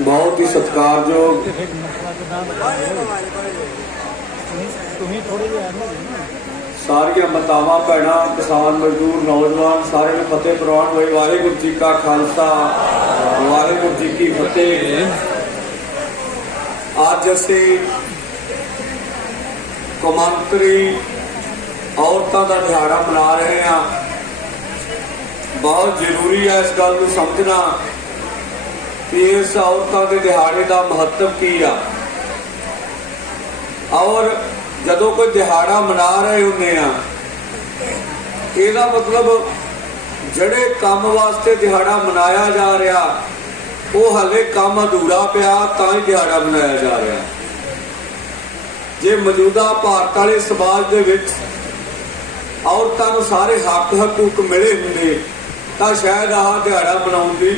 बहुत ही सत्कारयोग सारिया मातावां भैणां किसान मजदूर नौजवान सारे नूं फतेह प्रवान होए। वाहिगुरू जी का खालसा वाहिगुरू जी की फतेह। अज असीं कौमांतरी औरतां दा दिहाड़ा मना रहे हैं। बहुत जरूरी है इस गल नूं समझना कि इस औरतां दे दिहाड़े का महत्व की आ। और जदों कोई दिहाड़ा मना रहे होंगे इसका मतलब जड़े काम वास्ते दिहाड़ा मनाया जा रहा वो हले काम अधूरा पिया तां ही दिहाड़ा मनाया जा रहा। जे मौजूदा भारत वाले समाज दे विच औरतां नूं सारे हक हकूक मिले होंगे तां शायद आह दिहाड़ा मनाउण दी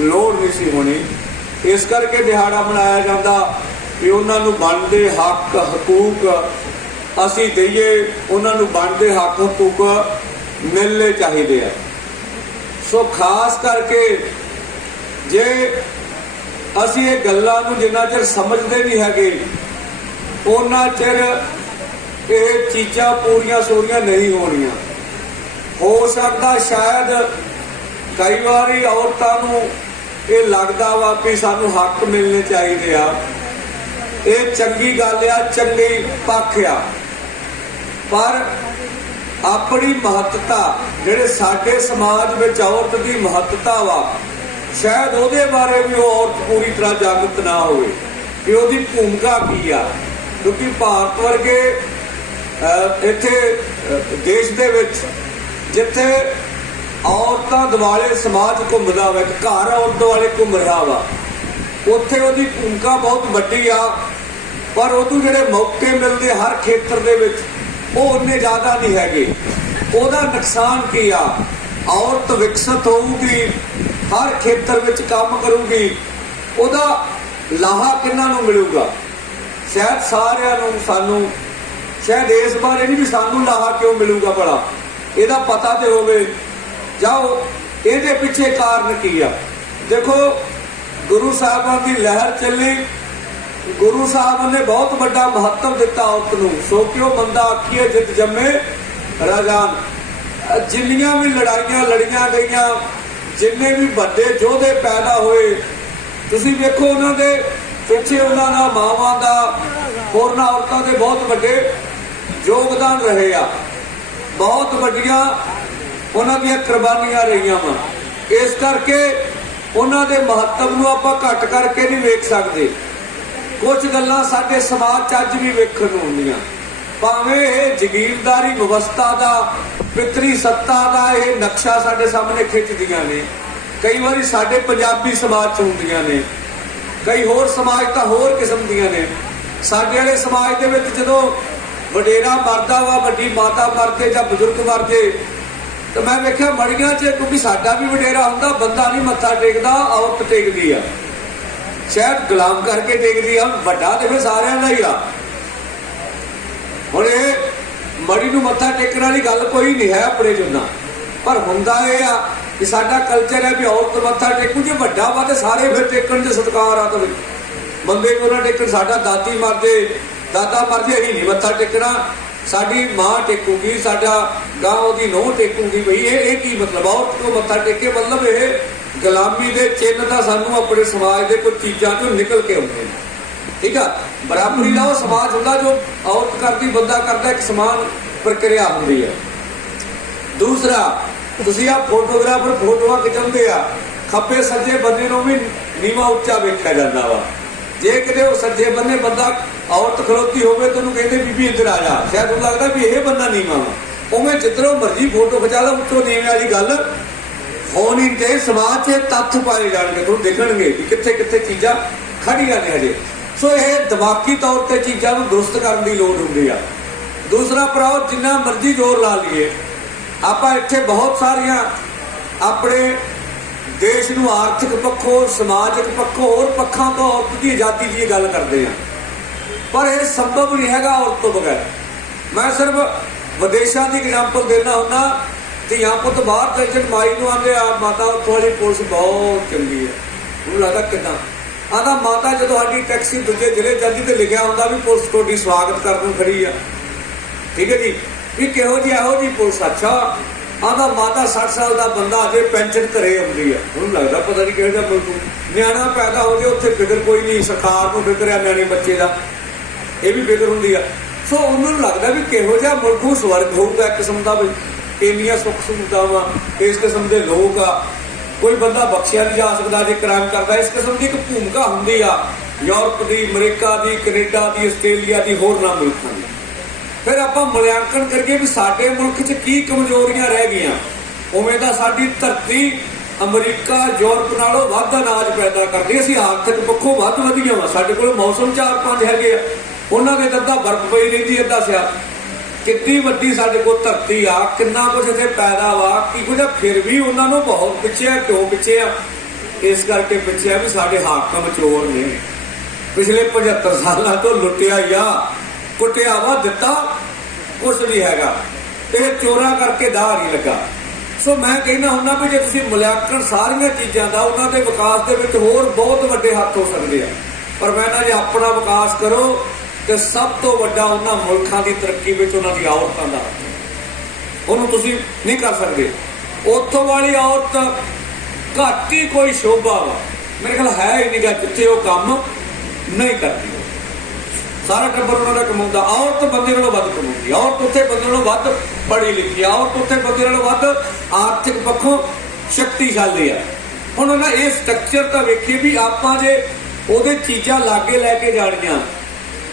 लोड़ नहीं सी होनी। इस करके दिहाड़ा मनाया जाता कि उन्होंने बनते हक हकूक असी दईए, उन्होंने बनते हक हकूक मिलने चाहिए। सो खास करके जे असी ये गल्लां नूं जिन्ना चिर समझते नहीं है उन्ना चिर ये चीज़ां पूरियां सूरियां नहीं होनियां। हो सकता शायद कई बारी औरतां नूं ये लगता वा कि सानू हक मिलने चाहिए आ, ये चंगी गल आ, चंगी पक्ष आ। पर अपनी महत्ता जिहड़े साडे समाज में औरत की महत्ता वा शायद उहदे बारे भी वो औरत पूरी तरह जागृत ना होवे कि उहदी भूमिका की आ। क्योंकि भारत वर्गे इत्थे देश दे विच जिथे औरतां दुआले समाज घूमदा वा, एक घर औरत दुआले घूम रहा वा, उत्थे उहदी भूमिका बहुत वड्डी आ। पर उहनूं जिहड़े मौके मिलते हर खेत्र दे विच वो उन्ने ज़्यादा नहीं हैगे। उहदा नुकसान की आ, औरत विकसित होऊगी, हर खेत्र विच काम करूगी, उहदा लाहा किन्हां नूं मिलूगा? शायद सारिआं नूं। सानूं शायद इस बारे नहीं भी सानूं लाहा क्यों मिलूगा भला, इहदा पता ते होवे। जाओ ये पिछे कारण की आ। देखो गुरु साहबान की लहर चली, गुरु साहब ने बहुत बड़ा महत्व दिता औरत नूं। सो क्यों बंदा आखिए जित जमे राजान। जिन्नियां भी लड़ाइयां लड़ियां गईयां, जिन्ने भी बड़े योधे पैदा होए, तुसीं वेखो उन्हां दे पिछे उन्हां दा मावां दा होरनां औरतां दे बहुत बड़े योगदान रहे आ। बहुत वड्डियां उन्हां दियां कुर्बानियां रहीआं वा। इस करके उन्हां दे महत्व नूं आपां घट करके नहीं वेख सकदे। कुछ गल्लां साडे समाज च अज भी वेखण नूं हुंदियां, भावें इह जगीरदारी व्यवस्था दा पितरी सत्ता दा इह नक्शा साडे सामने खिंचदियां ने। कई वारी साडे पंजाबी समाज च हुंदियां ने, कई होर समाज तां होर किस्म दियां ने। साडे वाले समाज दे विच जदों वडेरा मरदा वा, वड्डी माता मरदे जां बजुर्ग मरदे, तो मैं वेख्या मड़ियां च, क्योंकि साडा भी वडेरा हुंदा, बंदा नहीं मत्था टेकदा, औरत टेकदी आ। शायद गुलाम करके टेकदी आ, वड्डा ते फिर सारिआं दा ही आ। हुण इह मड़ी नूं मत्था टेकण वाली गल कोई नहीं है अपने जुन्ना, पर हुंदा इह आ कि साडा कल्चर है भी औरत मत्था टेकू, जे वड्डा वा ते सारे फिर टेकण दे सत्कार आ। तो बंदे को ना टेकण, साडा दादी मरदे दादा मरदे, असीं नहीं मत्था टेकना, साडी मां टेकूगी, साडा गांव दी नूंह टेकूगी। बई ये की मतलब? औरत को मत्था टेके मतलब ये गुलामी दे चिन्ह दा सानू अपने समाज दे कुछ चीज़ां चों निकल के आउंदे ने। ठीक है, बराबरी दा वो समाज हुंदा जो औरत करदी बंदा करदा, एक समान प्रक्रिया हुंदी है। दूसरा, तुसीं आ फोटोग्राफर फोटोआं खिचाउंदे आ, खब्बे सज्जे बंदे नूं भी नीवा उच्चा वेखिआ जांदा वा। जे किते वो सज्जे बन्ने बंदा औरत खलोती होवे तो कहते बीबी इधर आ जा, शायद उन्हें लगता भी यह बंदा नीवा वा। उवें जिधरों मर्जी फोटो खिचा लो, उच्चों नीवे वाली गल होनी चाहिए। समाज से तत्थ पाए जाएंगे, तुहानूं दिखणगे कि कित्थे कित्थे चीज़ां खड़ियां ने हजे। सो यह दिमागी तौर पर चीज़ों को दुरुस्त करने की लोड़ होंदी आ। दूसरा भराओ, जिन्ना मर्जी जोर ला लीए, आपां इत्थे बहुत सारियां अपने देश नूं आर्थिक पक्षों, समाजिक पक्षों, होर पक्षां तो औरत की आज़ादी की गल करते हैं, पर यह संभव नहीं है औरत तो बगैर। मैं सिर्फ विदेशों की एग्जाम्पल देना हुंदा। धियां पुत बाहर चल माई नूं आंदे आ माता उत्थों वाली पुलिस बहुत चंगी है, उन्होंने लगता कितना आदा माता जो साडी टैक्सी दूजे जिले जाती तो लिखा होंगे भी पुलिस थोड़ी स्वागत करने खड़ी आ, ठीक है जी, भी किहो जी एहो जी पुलिस। अच्छा आदा माता 60 साल का बंदा अजे पेंशन घरे आती है, उन्होंने लगता पता नहीं किहो जिहा मुल्क न्याणा पैदा हो जाए उत्थे फिक्र कोई नहीं, सरकार को फिक्र है न्याणे बच्चे का, ये भी फिक्र होंगी है। सो उन्होंने लगता भी किहो जिहा मुल्क स्वर्ग होगा एक किस्म का, भी इन्नियां सुख सहूलतां वा, इस किस्म के लोग आ, कोई बंदा बख्शिया नहीं जा सकता जो क्राइम करता। इस किस्म की एक भूमिका होंगी आ यूरोप की, अमरीका की, कनेडा की, आस्ट्रेलिया की, होरना मुल्कों की। फिर आप मूल्यांकन करिए भी साडे मुल्क च की कमजोरियां रह गई, उवें दा साडी धरती अमरीका यूरोप नालों वध अनाज पैदा करदी, असीं आर्थिक पक्षों वध वधिया वा, साडे कोल मौसम 4-5 हैगे आ, उन्हां दे अद्धा बर्फ पई रहिंदी, अद्धा सियाल, कितनी वड्डी साडे कोल धरती आ, कितना कुछ इत्थे पैदा वा की कुछ, फिर भी उन्हां नूं बहुत पिछे आ। क्यों पिछे आ? इस करके पिछे आ भी साडे हाकम चोर ने, पिछले 75 सालों तो लुटिया ही आ, कुटिया वा, दिता कुछ नहीं हैगा, ये चोरा करके दाह नहीं लगा। सो मैं कहना हुंदा भी जे तुसीं मूल्यांकन सारियां चीज़ां दा उन्हां दे विकास दे विच होर बहुत वड्डे हत्थ हो सकदे आ, पर मैं ना जे अपना विकास करो तो सब तो वड्डा उन्हां मुल्कां दी तरक्की विच उन्हां दी औरतां दा हत्थ है, उहनूं तुसीं नहीं कर सकदे। उत्थों वाली औरत घट ही कोई शोभा वा, मेरे ख्याल है ही नहीं गा जिथे वो काम नहीं करती, सारा टब्बर उन्होंने कमाਉਂਦਾ। औरत बंदे नालों वध कमाਉਂਦੀ, औरत उत्थे बंदे नालों वध पढ़ी लिखी, औरत उत्थे बंदे नालों वध आर्थिक पक्षों शक्तिशाली है। हुण ना ये स्ट्रक्चर तो वेखिए भी आपां जे ਉਹਦੇ चीज़ां लागे लैके जाणियां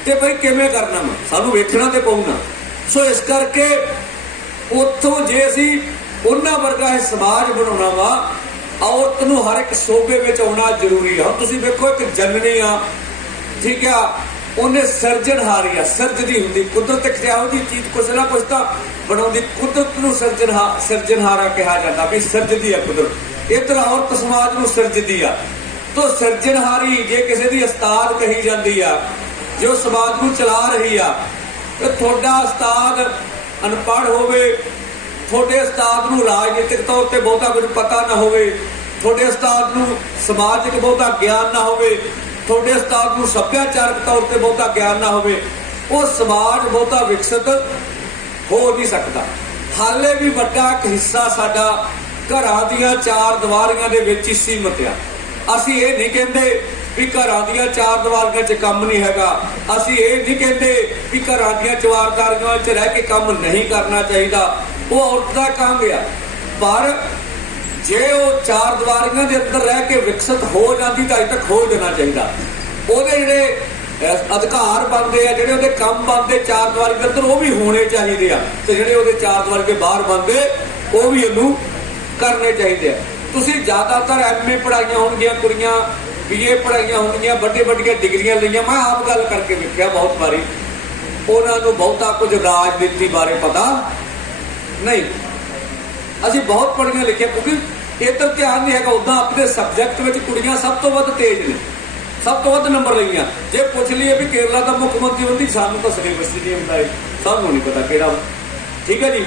ते भाई किवें करना वा, सानूं वेखना ते पऊगा। सो इस करके उत्थों जे असीं उन्हां वर्गा ये समाज बनाउणा वा, औरत नूं हर एक शोबे विच आउणा जरूरी है। हुण तुसीं वेखो एक जननी आ, ठीक है, उन्हें सिरजनहारी आ, सिरजदी हुंदी, कुदरत एक इहो जी चीज़ कुछ ना कुछ तो बनाउंदी, कुदरत नूं सिरजनहारा कहा जाता भी सिरजदी है कुदरत। इधर औरत समाज नूं सिरजदी आ, तो सिरजनहारी जे किसी दी उस्ताद कही जाती आ, जो समाज नूं चला रही आ, तो तुहाडा उस्ताद अनपढ़ होवे, तुहाडे उस्ताद नूं राजनीतिक तौर ते बहुता कुछ पता ना होवे, तुहाडे उस्ताद नूं समाजिक बहुता ज्ञान ना होवे, थोड़े उस्ताद नूं सभ्याचारक तौर पर बहुता ज्ञान ना होवे, वो समाज बहुता विकसित हो नहीं सकता। हाले भी वड्डा एक हिस्सा साडा घरां दीयां 4 दीवारियां दे विच ही सीमित आ। असीं ये नहीं कहते भी घरां दीयां 4 दीवारियां च काम नहीं हैगा, असीं ये नहीं कहते भी घरां दीयां चवारदारियां च रह के काम नहीं करना चाहिए, वो औरत दा काम है। पर जे वो 4 दीवारियां के अंदर रह के विकसित हो जाती तो अज तक हो जाना चाहिए। ਉਹਦੇ ਜਿਹੜੇ ਅਧਿਕਾਰ ਬਣਦੇ ਆ, ਜਿਹੜੇ ਉਹਦੇ ਕੰਮ ਬਣਦੇ 4 ਦੀਵਾਰੀ ਦੇ ਅੰਦਰ, ਉਹ ਵੀ ਹੋਣੇ ਚਾਹੀਦੇ ਆ, ਤੇ ਜਿਹੜੇ ਉਹਦੇ 4 ਦੀਵਾਰੀ ਦੇ ਬਾਹਰ ਬਣਦੇ ਉਹ ਵੀ ਇਹਨੂੰ ਕਰਨੇ ਚਾਹੀਦੇ ਆ। ਤੁਸੀਂ ਜ਼ਿਆਦਾਤਰ ਐਮਏ ਪੜਾਈਆਂ ਹੋਣਗੀਆਂ ਕੁੜੀਆਂ, ਬੀਏ ਪੜਾਈਆਂ ਹੋਣਗੀਆਂ, ਵੱਡੀਆਂ ਡਿਗਰੀਆਂ ਲਈਆਂ, ਮੈਂ ਆਪ ਗੱਲ ਕਰਕੇ ਵੇਖਿਆ ਬਹੁਤ ਵਾਰੀ, ਉਹਨਾਂ ਨੂੰ ਬਹੁਤਾ ਕੁਝ ਰਾਜਨੀਤੀ ਬਾਰੇ ਪਤਾ ਨਹੀਂ। ਅਸੀਂ ਬਹੁਤ ਪੜ੍ਹੀਆਂ ਲਿਖੀਆਂ, ਕਿਉਂਕਿ ਇੱਧਰ ਧਿਆਨ ਨਹੀਂ ਹੈਗਾ। ਉਦਾਂ ਆਪਣੇ ਸਬਜੈਕਟ ਵਿੱਚ ਕੁੜੀਆਂ ਸਭ ਤੋਂ ਵੱਧ ਤੇਜ਼ ਨੇ, ਸਭ ਤੋਂ ਵੱਧ ਨੰਬਰ ਲਈਆਂ। ਜੇ ਪੁੱਛ ਲਈਏ ਵੀ ਕੇਰਲਾ ਦਾ ਮੁੱਖ ਮੰਤਰੀ ਹੁੰਦੀ, ਸਾਨੂੰ ਤਾਂ ਸਿਲੇਬਸ ਨਹੀਂ ਹੁੰਦਾ, ਸਾਨੂੰ ਨਹੀਂ ਪਤਾ ਕਿਹੜਾ, ਠੀਕ ਹੈ ਜੀ।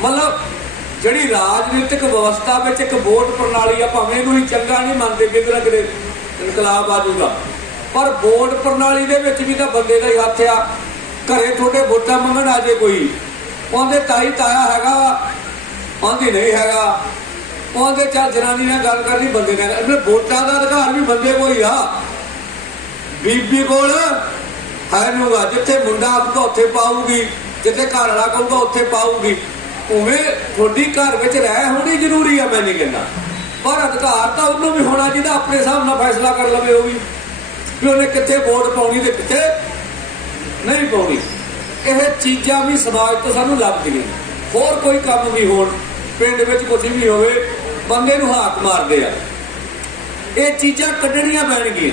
ਮਤਲਬ ਜਿਹੜੀ ਰਾਜਨੀਤਿਕ ਵਿਵਸਥਾ ਵਿੱਚ ਇੱਕ ਵੋਟ ਪ੍ਰਣਾਲੀ ਆ, ਭਾਵੇਂ ਇਹਨੂੰ ਹੀ ਚੰਗਾ ਨਹੀਂ ਮੰਨਦੇ ਕਿ ਇਹਦੇ ਨਾਲ ਕਿਤੇ ਇਨਕਲਾਬ ਆ ਜਾਊਗਾ, ਪਰ ਵੋਟ ਪ੍ਰਣਾਲੀ ਦੇ ਵਿੱਚ ਵੀ ਤਾਂ ਬੰਦੇ ਦਾ ਹੀ ਹੱਥ ਆ। ਘਰੇ ਤੁਹਾਡੇ ਵੋਟਾਂ ਮੰਗਣ ਆ ਜੇ ਕੋਈ, ਉਹਦੇ ਤਾਈ ਤਾਇਆ ਹੈਗਾ, ਆਂਦੀ ਨਹੀਂ ਹੈਗਾ, ਉਹਦੇ ਚੱਲ ਜਨਾਨੀ ਨਾਲ ਗੱਲ ਕਰਨੀ, ਬੰਦੇ ਨਾਲ ਵੋਟਾਂ ਦਾ ਅਧਿਕਾਰ ਵੀ ਬੰਦੇ ਕੋਈ ਆ, ਬੀਬੀ ਕੋਲ ਹੈ ਨੂਗਾ। ਜਿੱਥੇ ਮੁੰਡਾ ਆਊਗਾ ਉੱਥੇ ਪਾਊਗੀ, ਜਿੱਥੇ ਘਰ ਵਾਲਾ ਕਹੂਗਾ ਉੱਥੇ ਪਾਊਗੀ। ਉਵੇਂ ਤੁਹਾਡੀ ਘਰ ਵਿੱਚ ਰਹਿ ਹੋਣੀ ਜ਼ਰੂਰੀ ਆ, ਮੈਂ ਨਹੀਂ ਕਹਿੰਦਾ, ਪਰ ਅਧਿਕਾਰ ਤਾਂ ਉਹਨੂੰ ਵੀ ਹੋਣਾ ਚਾਹੀਦਾ, ਆਪਣੇ ਹਿਸਾਬ ਨਾਲ ਫੈਸਲਾ ਕਰ ਲਵੇ ਉਹ ਵੀ ਉਹਨੇ ਕਿੱਥੇ ਵੋਟ ਪਾਉਣੀ ਤੇ ਕਿੱਥੇ ਨਹੀਂ ਪਾਉਣੀ। ਇਹ ਚੀਜ਼ਾਂ ਵੀ ਸਮਾਜ ਤੋਂ ਸਾਨੂੰ ਲੱਭਦੀਆਂ। ਹੋਰ ਕੋਈ ਕੰਮ ਵੀ ਹੋਣ, ਪਿੰਡ ਵਿੱਚ ਕੁਝ ਵੀ ਹੋਵੇ, ਬੰਦੇ ਨੂੰ ਹਾਕ ਮਾਰਦੇ ਆ। ਇਹ ਚੀਜ਼ਾਂ ਕੱਢਣੀਆਂ ਪੈਣਗੀਆਂ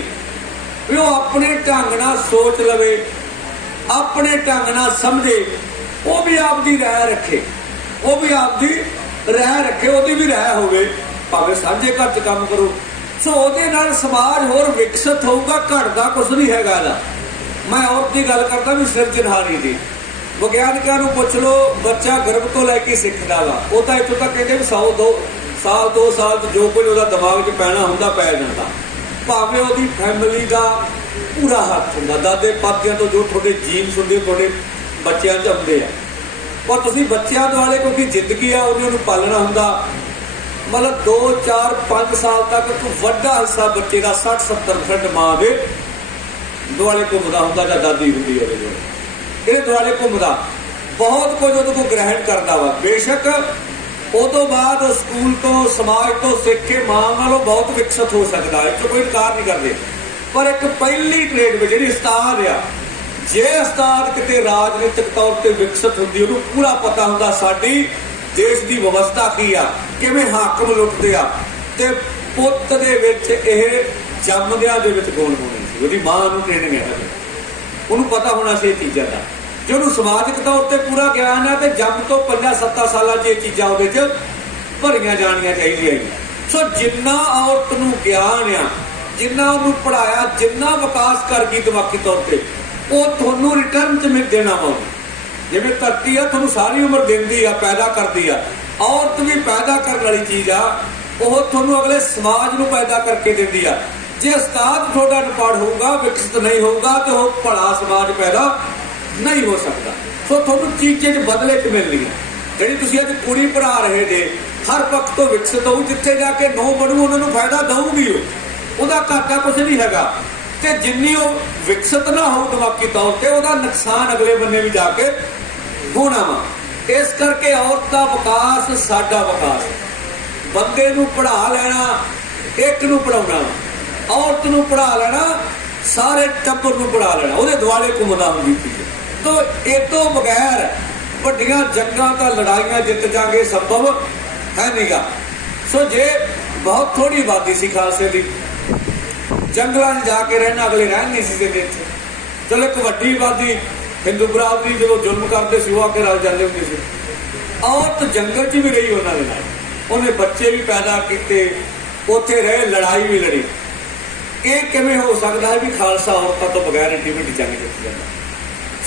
ਵੀ ਉਹ ਆਪਣੇ ਢੰਗ ਨਾਲ ਸੋਚ ਲਵੇ, ਆਪਣੇ ਢੰਗ ਨਾਲ ਸਮਝੇ, ਉਹ ਵੀ ਆਪਦੀ ਰਾਏ ਰੱਖੇ, ਉਹ ਵੀ ਆਪਦੀ ਰਾਏ ਰੱਖੇ, ਉਹਦੀ ਵੀ ਰਾਏ ਹੋਵੇ, ਭਾਵੇਂ ਸਾਂਝੇ ਘਰ 'ਚ ਕੰਮ ਕਰੋ। ਸੋ ਉਹਦੇ ਨਾਲ ਸਮਾਜ ਹੋਰ ਵਿਕਸਿਤ ਹੋਊਗਾ, ਘਟਦਾ ਕੁਛ ਨਹੀਂ ਹੈਗਾ ਇਹਦਾ। ਮੈਂ ਔਰਤ ਦੀ ਗੱਲ ਕਰਦਾ ਵੀ ਸਿਰਜਣਹਾਰੀ ਦੀ। ਵਿਗਿਆਨਕਾਂ ਨੂੰ ਪੁੱਛ ਲਓ, ਬੱਚਾ ਗਰਭ ਤੋਂ ਲੈ ਕੇ ਸਿੱਖਦਾ ਵਾ, ਉਹ ਤਾਂ ਇੱਥੋਂ ਤੱਕ ਕਹਿੰਦੇ ਵੀ 2 ਸਾਲ 'ਚ ਜੋ ਕੁਝ ਉਹਦਾ ਦਿਮਾਗ 'ਚ ਪੈਣਾ ਹੁੰਦਾ ਪੈ ਜਾਂਦਾ। भावें ਉਹਦੀ फैमिली का पूरा हथ ਹੁੰਦਾ, दादे पादियां तो जो थोड़े जीन्स होंगे थोड़े बच्चों च आते हैं, पर तुसीं बच्चों वाले क्योंकि जिंदगी आ उन्होंने पालना होंदा, मतलब 2 4 5 साल तक कोई वड्डा हिस्सा बच्चे का 60-70% माँ के दुआले घूमता होंदा जां दादी होंदी है ये दुआले घूमता, बहुत कुछ उहदे कोल ग्रहण करता वा। बेशक उदों बाद स्कूल तो समाज तो सीख के मां नालों बहुत विकसित हो सकता है, कोई इनकार नहीं करते, पर एक पहली ग्रेड में जी उस्ताद आ, जे उस्ताद किते राजनीतिक तौर पर विकसित होंदी उन्होंने पूरा पता होंदा साडी देश की व्यवस्था की आ, किवें हाकम लुटते आ, ते पुत्त दे विच इह जमदियां दे विच गुण होने सी, उहदी मां नूं ट्रेनिंग है, उन्होंने पता होना सी चीज़ां दा, जो उन्होंने समाजिक तौर पर पूरा ज्ञान है, तो जम तो 5-7 साल ये चीज़ां उहदे भरियां जानियां चाहिए। सो जिन्ना औरत नूं ज्ञान आ, जिन्ना उन्होंने पढ़ाया, जिन्ना विकास कर गई दिमागी तौर पर, वो थोनू रिटर्न च मिल देना वा। जिवें धरती आ थोनू सारी उम्र देंदी आ, पैदा करती आ, औरत भी पैदा करने वाली चीज़ आ, वो थोनू अगले समाज नूं पैदा करके देंदी आ। जे उस्ताद थोड़ा अनपढ़ होगा, विकसित नहीं होगा, तो वह भला समाज पैदा नहीं हो सकता। सो थोनू चीज़ें बदले च मिलनी है, जी तुसीं अज कुड़ी पढ़ा रहे जे हर पक्ष तो विकसित हो, जिथे जाके नौ बनू उन्होंने फायदा दऊगी, वह घाटा कुछ नहीं हैगा, ते जिन्नी विकसित ना हो दिमागी तौर पर वह नुकसान अगले बन्ने भी जाके होना वा। इस करके औरत का विकास साडा विकास, बंदे नूं पढ़ा लेना एक नूं पढ़ाउणा, औरत नूं पढ़ा लेना सारे टब्बर नूं पढ़ा लेना, उहदे दुआले घुमदा हुंदी सी। तो इस तो बगैर वड्डियां जंगां तां लड़ाइयां जित जांगे संभव है नहीं गा। सो जे बहुत थोड़ी आबादी सी खालसे की, जंगलों में जाके रहना, अगले रह नहीं सकते। चलो एक वड्डी आबादी हिंदू बरादरी जो जुल्म करते सी आके रल जाते होंगे सी, औरत जंगल च भी रही उन्होंने नाल, उन्हें बच्चे भी पैदा किए, उत्थे रहे, लड़ाई भी लड़ी। ये किवें हो सकता है भी खालसा औरतों तो बगैर एड्डी वड्डी जंग जित जाता,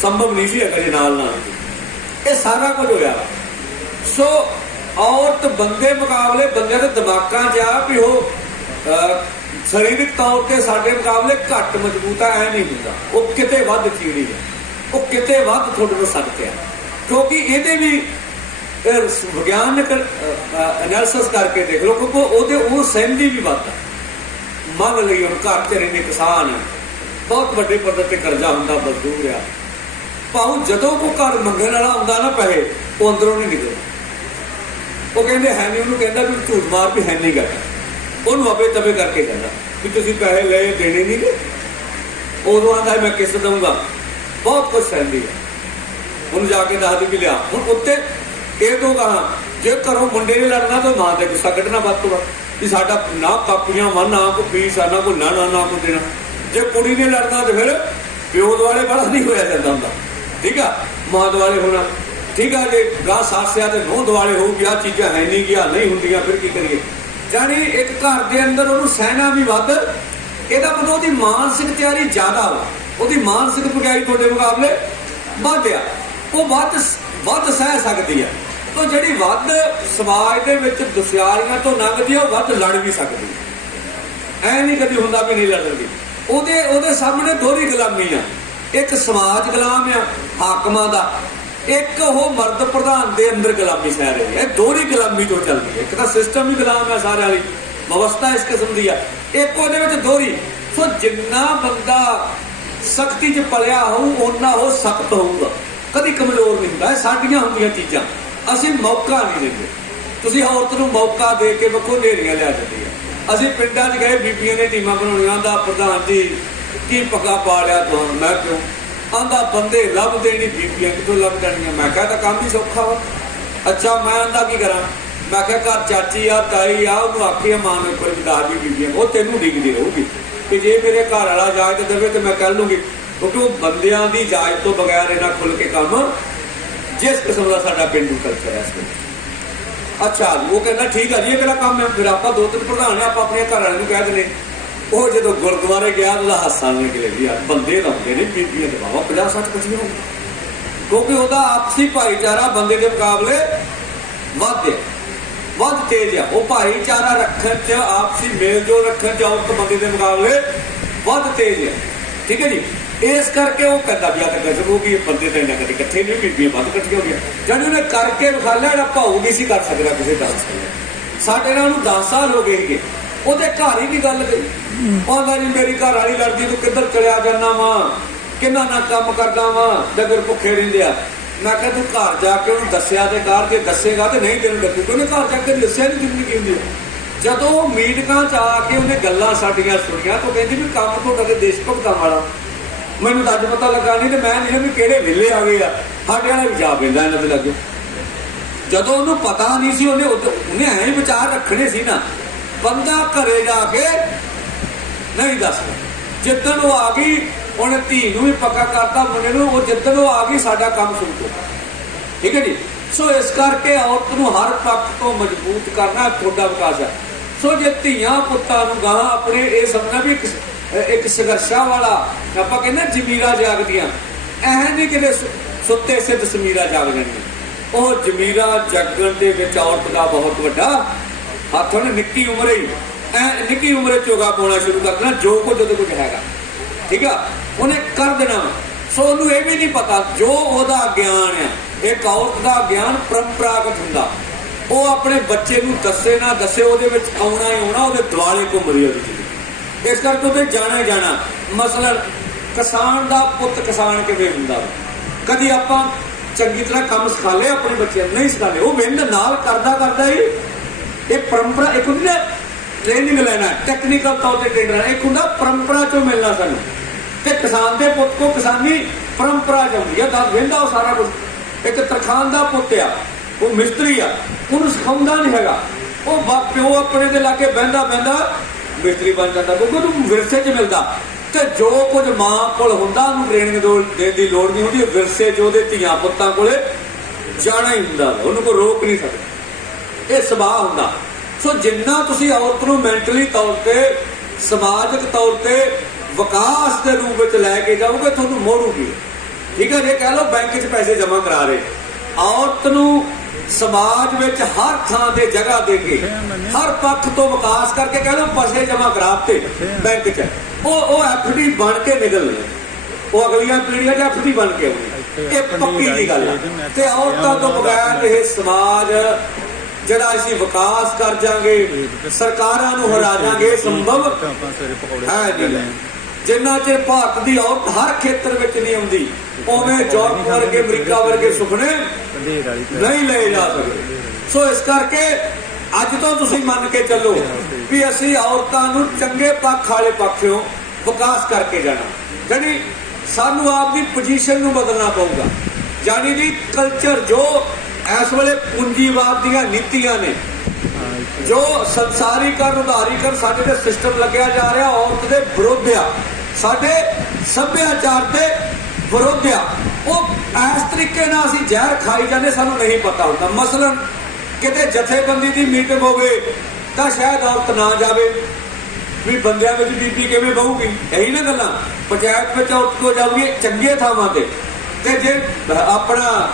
संभव नहीं सी अगर नाल ना होती। ये सारा कुछ होया। सो औरत बंदे मुकाबले बंदे के दिमागां च आ भी वो शरीरक तौर पर साडे मुकाबले घट मजबूत है, नहीं होंदा, वो किते वध चीड़ी है, वो किते वध थोड़े तो सकते हैं, क्योंकि ये भी विज्ञानक एनालिसिस करके देख लो, क्योंकि वो सहमदी भी वध है। मान ली हम घर च रहने किसान है, बहुत बड़े पद्धर से कर्जा होंदा, मजदूर आ, भाव जदों को घर मंगण वाला आउंदा ना पैसे, वो अंदरों नहीं निकलदा, वो कहते है नहीं, उन्होंने कहता भी झूठ मार भी है नहीं करता, उन्होंने अबे तबे करके कहना भी तुसीं पैसे ले देने नहीं गए, उदों आंदा मैं किस दूंगा, बहुत कुछ सहंदी है। उन्होंने जाके दस भी लिया, हुण उत्ते ये तो कहा जे घरों मुंडे ने लड़ना तो मां का गुस्सा कढ़ना वध तो वध भी साडा ना कापियां वा, ना कोई फीस आ, ना कोई लाना, ना कोई देना। जे कुड़ी ने लड़ना तो फिर प्यो दुआले बड़ा नहीं होया जाता हुंदा, ठीक है, मां दुआले होना, ठीक है। जे गां सस आ ते नूंह दुआले होगी, आ चीज़ां है नहीं गया नहीं होंदियां, फिर की करिए। जानी एक घर के अंदर उन्होंने सहना भी वध, ਇਹਦਾ मतलब ਉਹਦੀ मानसिक तैयारी ज़्यादा वा, ਉਹਦੀ मानसिक पकाई ਤੁਹਾਡੇ मुकाबले वध आ, वो वध सह सकती है। तो ਜਿਹੜੀ वध समाज ਦੇ ਵਿੱਚ ਦੁਸਿਆਰੀਆਂ ਤੋਂ ਲੰਘਦੀ ਆ, ਉਹ वध लड़ भी सकती है, ऐ नहीं कभी ਹੁੰਦਾ भी नहीं लड़दी। ਉਹਦੇ सामने दोहरी गुलामी आ, एक समाज गुलाम आ हाकमां दा, एक वो मर्द प्रधान के अंदर गुलामी सह रही है, दोहरी गुलामी जो चलती है। एक तो सिस्टम भी गुलाम है, सारे वाली व्यवस्था इस किस्म की है, एक वो दोहरी। सो जिन्ना बंदा सख्ती च पलिया हो उन्ना वो सख्त होगा, कभी कमजोर नहीं होता। साडियां होंदियां चीज़ां असीं मौका नहीं देंगे। तुसीं औरत नूं मौका दे के वखो नेरियां लिया जाती है। असीं पिंडां च गए, बीबियां ने टीमां बनाउणियां, आंदा प्रधान जी की पक्का पा लिया तो मैं क्यों, आंदा बंदे लभदे नहीं, बीबियां कितों लभ जाणियां। मैं कहा तां काम ही सौखा वा। अच्छा मैं आंदा की करा, मैं क्या घर चाची आ ताई आ, उन्होंने आखिया मां ने कोई 10 बीबियां, वो तेनों डिगदी रहूगी कि जे मेरे घर वाला इजाजत देवे तो मैं कह लूँगी, क्योंकि वो बंदियां की इजाजत तो बगैर इन्ना खुल के काम जिस किस्म का साडा पेंडू कल्चर है इस। अच्छा वो कहना ठीक है जी, ये काम है, फिर आप 2-3 प्रधान है, आप अपने घर वाले कह देने। वो जो गुरुद्वारे गया तो हासा निकले भी यार, बंदे तो होंगे नहीं, बीबियां तो बाबा 50-60 बच्चियां हो, क्योंकि वह आपसी भाईचारा बंदे के मुकाबले वध है। ਵੱਧ ਤੇਜ਼ ਆ। ਉਹ ਭਾਈਚਾਰਾ ਰੱਖਣ 'ਚ, ਆਪਸੀ ਮੇਲ ਜੋਲ ਰੱਖਣ 'ਚ ਔਰਤ ਬੰਦੇ ਦੇ ਮੁਕਾਬਲੇ ਵੱਧ ਤੇਜ਼ ਆ। ਠੀਕ ਹੈ ਜੀ। ਇਸ ਕਰਕੇ ਉਹ ਕਹਿੰਦਾ ਵੀ ਆ ਤਾਂ ਗਜ਼ਬ ਹੋ ਗਈ, ਬੰਦੇ ਤਾਂ ਇਹਨਾਂ ਕਦੇ ਇਕੱਠੇ ਨਹੀਂ, ਬੀਬੀਆਂ ਵੱਧ ਇਕੱਠੀਆਂ ਹੋ ਗਈਆਂ। ਜਾਨੀ ਉਹਨੇ ਕਰਕੇ ਵਿਖਾ ਲਿਆ, ਜਿਹੜਾ ਭਾਊ ਨਹੀਂ ਸੀ ਕਰ ਸਕਦਾ ਕਿਸੇ ਦਾ। ਸਾਡੇ ਨਾਲ ਉਹਨੂੰ 10 ਸਾਲ ਹੋ ਗਏ ਸੀਗੇ, ਉਹਦੇ ਘਰ ਹੀ ਨਹੀਂ ਗੱਲ ਗਈ। ਕਹਿੰਦਾ ਜੀ ਮੇਰੀ ਘਰ ਵਾਲੀ ਲੜਦੀ, ਤੂੰ ਕਿੱਧਰ ਚਲਿਆ ਜਾਂਦਾ ਵਾ, ਕਿੰਨਾ ਨਾ ਕੰਮ ਕਰਦਾ ਵਾ, ਡੰਗਰ ਭੁੱਖੇ ਰਹਿੰਦੇ ਆ। ਮੈਂ ਕਿਹਾ ਤੂੰ ਘਰ ਜਾ ਕੇ ਉਹਨੂੰ ਦੱਸਿਆ ਤੇ ਕਰ, ਜੇ ਦੱਸੇਗਾ ਤੇ ਨਹੀਂ ਤੈਨੂੰ ਦੱਸੂ। ਉਹਨੇ ਘਰ ਜਾ ਕੇ ਦੱਸਿਆ ਨਹੀਂ ਜ਼ਿੰਦਗੀ ਕੀ ਹੁੰਦੀ। ਜਦੋਂ ਮੀਟਿੰਗਾਂ 'ਚ ਆ ਕੇ ਉਹਨੇ ਗੱਲਾਂ ਸਾਡੀਆਂ ਸੁਣੀਆਂ ਤਾਂ ਕਹਿੰਦੀ ਵੀ ਕੰਮ ਤੁਹਾਡਾ ਤੇ ਦੇਸ਼ ਭਗਤਾਂ ਵਾਲਾ। ਮੈਨੂੰ ਤਾਂ ਅੱਜ ਪਤਾ ਲੱਗਾ, ਨਹੀਂ ਤੇ ਮੈਂ ਨਹੀਂ ਵੀ ਕਿਹੜੇ ਵਿਹਲੇ ਆ ਗਏ ਆ, ਸਾਡੇ ਵਾਲਾ ਵੀ ਜਾ ਪੈਂਦਾ ਇਹਨਾਂ ਦੇ ਲੱਗੇ। ਜਦੋਂ ਉਹਨੂੰ ਪਤਾ ਨਹੀਂ ਸੀ, ਉਹਨੇ ਐਂ ਹੀ ਵਿਚਾਰ ਰੱਖਣੇ ਸੀ ਨਾ। ਬੰਦਾ ਘਰੇ ਜਾ ਕੇ ਨਹੀਂ ਦੱਸਦਾ। ਜਿੱਦਣ ਉਹ ਆ ਗਈ, ਉਹਨੇ ਧੀ ਨੂੰ ਵੀ ਪੱਕਾ ਕਰਤਾ, ਮੁੰਡੇ ਨੂੰ। ਉਹ ਜਿੱਦਣ ਉਹ ਆ ਗਈ, ਸਾਡਾ ਕੰਮ ਸ਼ੁਰੂ ਹੋ ਗਿਆ। ਠੀਕ ਹੈ ਜੀ। ਸੋ ਇਸ ਕਰਕੇ ਔਰਤ ਨੂੰ ਹਰ ਪੱਖ ਤੋਂ ਮਜ਼ਬੂਤ ਕਰਨਾ ਤੁਹਾਡਾ ਵਿਕਾਸ ਹੈ। ਸੋ ਜੇ ਧੀਆਂ ਪੁੱਤਾਂ ਨੂੰ ਗਾਂ ਆਪਣੇ ਇਹ ਸਮਝਣਾ ਵੀ ਇੱਕ ਸੰਘਰਸ਼ਾਂ ਵਾਲਾ, ਆਪਾਂ ਕਹਿੰਦੇ ਜ਼ਮੀਰਾਂ ਜਾਗਦੀਆਂ, ਇਹ ਨਹੀਂ ਕਿਤੇ ਸੁੱਤੇ ਸਿੱਧ ਜ਼ਮੀਰਾਂ ਜਾਗ ਜਾਣੀਆਂ। ਉਹ ਜ਼ਮੀਰਾਂ ਜਾਗਣ ਦੇ ਵਿੱਚ ਔਰਤ ਦਾ ਬਹੁਤ ਵੱਡਾ ਹੱਥ। ਉਹਨੇ ਨਿੱਕੀ ਉਮਰੇ ਹੀ ਨਿੱਕੀ ਉਮਰੇ ਚੋਗਾ ਪਾਉਣਾ ਸ਼ੁਰੂ ਕਰ ਦੇਣਾ, ਜੋ ਕੁਝ ਉਹਦੇ ਕੁਝ ਹੈਗਾ। ਠੀਕ ਆ, ਉਹਨੇ ਕਰ ਦੇਣਾ। ਸੋ ਉਹਨੂੰ ਇਹ ਵੀ ਨਹੀਂ ਪਤਾ ਜੋ ਉਹਦਾ ਗਿਆਨ ਆ, ਇੱਕ ਔਰਤ ਦਾ ਗਿਆਨ ਪਰੰਪਰਾਗਤ ਹੁੰਦਾ। ਉਹ ਆਪਣੇ ਬੱਚੇ ਨੂੰ ਦੱਸੇ ਨਾ ਦੱਸੇ, ਉਹਦੇ ਵਿੱਚ ਆਉਣਾ ਹੀ ਆਉਣਾ, ਉਹਦੇ ਦੁਆਲੇ ਘੁੰਮਦੀ ਉਹਦੀ ਜ਼ਿੰਦਗੀ। ਇਸ ਕਰਕੇ ਉਹਦੇ ਜਾਣਾ ਹੀ ਜਾਣਾ। ਮਸਲਨ ਕਿਸਾਨ ਦਾ ਪੁੱਤ ਕਿਸਾਨ ਕਿਵੇਂ ਹੁੰਦਾ, ਕਦੀ ਆਪਾਂ ਚੰਗੀ ਤਰ੍ਹਾਂ ਕੰਮ ਸਿਖਾ ਲਿਆ ਆਪਣੇ ਬੱਚਿਆਂ ਨੂੰ? ਨਹੀਂ ਸਿਖਾਲੇ। ਉਹ ਮਿਹਨਤ ਨਾਲ ਕਰਦਾ ਹੀ। ਇਹ ਪਰੰਪਰਾ, ਇੱਕ ਹੁੰਦੀ ਨਾ ਟ੍ਰੇਨਿੰਗ ਲੈਣਾ, ਟੈਕਨੀਕਲ ਤੌਰ ਤੇ ਟ੍ਰੇਨਰ, ਇੱਕ ਹੁੰਦਾ ਪਰੰਪਰਾ ਚੋਂ ਮਿਲਣਾ ਸਾਨੂੰ। ਤੇ ਕਿਸਾਨ ਦੇ ਪੁੱਤ ਕੋ ਕਿਸਾਨੀ ਪਰੰਪਰਾ ਜਾਂਦੀ ਆ, ਦੱਸ ਵਹਿੰਦਾ ਉਹ ਸਾਰਾ ਕੁਝ। ਇੱਕ ਤਰਖਾਨ ਦਾ ਪੁੱਤ ਆ, ਉਹ ਮਿਸਤਰੀ ਆ, ਉਹਨੂੰ ਸਿਖਾਉਂਦਾ ਨਹੀਂ ਹੈਗਾ। ਉਹ ਪਿਓ ਆਪਣੇ ਦੇ ਲਾਗੇ ਬਹਿੰਦਾ ਮਿਸਤਰੀ ਬਣ ਜਾਂਦਾ, ਕਿਉਂਕਿ ਉਹਨੂੰ ਵਿਰਸੇ 'ਚ ਮਿਲਦਾ। ਤੇ ਜੋ ਕੁਝ ਮਾਂ ਕੋਲ ਹੁੰਦਾ ਉਹਨੂੰ ਟ੍ਰੇਨਿੰਗ ਦੇਣ ਦੀ ਲੋੜ ਨਹੀਂ ਹੁੰਦੀ। ਵਿਰਸੇ 'ਚ ਉਹਦੇ ਧੀਆਂ ਪੁੱਤਾਂ ਕੋਲੇ ਜਾਣਾ ਹੀ ਹੁੰਦਾ, ਉਹਨੂੰ ਕੋਈ ਰੋਕ ਨਹੀਂ ਸਕਦਾ। ਇਹ ਸੁਭਾਅ ਹੁੰਦਾ। ਸੋ ਜਿੰਨਾ ਤੁਸੀਂ ਔਰਤ ਨੂੰ ਮੈਂਟਲੀ ਤੌਰ ਤੇ, ਸਮਾਜਿਕ ਤੌਰ ਤੇ ਵਿਕਾਸ ਦੇ ਰੂਪ ਵਿੱਚ ਲੈ ਕੇ ਜਾਓਗੇ, ਤੁਹਾਨੂੰ ਮੋੜੂਗੀ। ਠੀਕ ਹੈ। ਜੇ ਕਹਿ ਲਓ ਬੈਂਕ 'ਚ ਪੈਸੇ ਜਮ੍ਹਾਂ ਕਰਾ ਰਹੇ, ਔਰਤ ਨੂੰ ਸਮਾਜ ਵਿੱਚ ਹਰ ਥਾਂ ਤੇ ਜਗ੍ਹਾ ਦੇ ਕੇ, ਹਰ ਪੱਖ ਤੋਂ ਵਿਕਾਸ ਕਰਕੇ ਕਹਿ ਲਓ ਪੈਸੇ ਜਮ੍ਹਾਂ ਕਰਾਤੇ ਬੈਂਕ 'ਚ, ਉਹ ਐਫਡੀ ਬਣ ਕੇ ਨਿਕਲਣੀ, ਉਹ ਅਗਲੀਆਂ ਪੀੜ੍ਹੀਆਂ 'ਚ ਐਫਡੀ ਬਣ ਕੇ ਆਉਣੀ। ਇਹ ਪੱਕੀ ਦੀ ਗੱਲ ਹੈ। ਤੇ ਔਰਤਾਂ ਤੋਂ ਬਗੈਰ ਇਹ ਸਮਾਜ ਜਿਹੜਾ ਅਸੀਂ ਵਿਕਾਸ ਕਰ ਜਾਵਾਂਗੇ, ਸਰਕਾਰਾਂ ਨੂੰ ਹਰਾ ਜਾਵਾਂਗੇ, ਸੰਭਵ ਹੈ ਨਹੀਂ। ਜਿੰਨਾ ਚਿਰ ਭਾਰਤ ਦੀ ਔਰਤ ਹਰ ਖੇਤਰ ਵਿੱਚ ਨਹੀਂ ਆਉਂਦੀ, ਉਵੇਂ ਯੂਰਪ ਵਰਗੇ, ਅਮਰੀਕਾ ਵਰਗੇ ਸੁਪਨੇ ਨਹੀਂ ਲਏ ਜਾ ਸਕਦੇ। ਸੋ ਇਸ ਕਰਕੇ ਅੱਜ ਤੋਂ ਤੁਸੀਂ ਮੰਨ ਕੇ ਚੱਲੋ ਵੀ ਅਸੀਂ ਔਰਤਾਂ ਨੂੰ ਚੰਗੇ ਪੱਖ ਵਾਲੇ ਪਾਸਿਓਂ ਵਿਕਾਸ ਕਰਕੇ ਜਾਣਾ। ਜਾਨੀ ਸਾਨੂੰ ਆਪਦੀ ਪੋਜੀਸ਼ਨ ਨੂੰ ਬਦਲਣਾ ਪਊਗਾ। ਜਾਨੀ ਜੀ ਕਲਚਰ ਜੋ ਇਸ ਵੇਲੇ ਪੂੰਜੀਵਾਦ ਦੀਆਂ ਨੀਤੀਆਂ ਨੇ, ਜੋ ਸੰਸਾਰੀਕਰਨ ਉਦਾਰੀਕਰਨ ਸਾਡੇ ਤੇ ਸਿਸਟਮ ਲੱਗਿਆ ਜਾ ਰਿਹਾ, ਔਰਤ ਦੇ ਵਿਰੁੱਧ ਆ, ਸਾਡੇ ਸੱਭਿਆਚਾਰ ਦੇ ਵਿਰੁੱਧ ਆ। ਉਹ ਇਸ ਤਰੀਕੇ ਨਾਲ ਅਸੀਂ ਜ਼ਹਿਰ ਖਾਈ ਜਾਂਦੇ, ਸਾਨੂੰ ਨਹੀਂ ਪਤਾ ਹੁੰਦਾ। ਮਸਲਨ ਕਿਤੇ ਜਥੇਬੰਦੀ ਦੀ ਮੀਟਿੰਗ ਹੋਵੇ ਤਾਂ ਸ਼ਾਇਦ ਔਰਤ ਨਾ ਜਾਵੇ, ਵੀ ਬੰਦਿਆਂ ਵਿੱਚ ਬੀਬੀ ਕਿਵੇਂ ਬਹੂਗੀ। ਇਹੀ ਨਾ ਗੱਲਾਂ। ਪੰਚਾਇਤ ਵਿੱਚ ਔਰਤ ਕੋ ਜਾਊਗੀ ਚੰਗੇ ਥਾਵਾਂ ਤੇ ਜੇ ਆਪਣਾ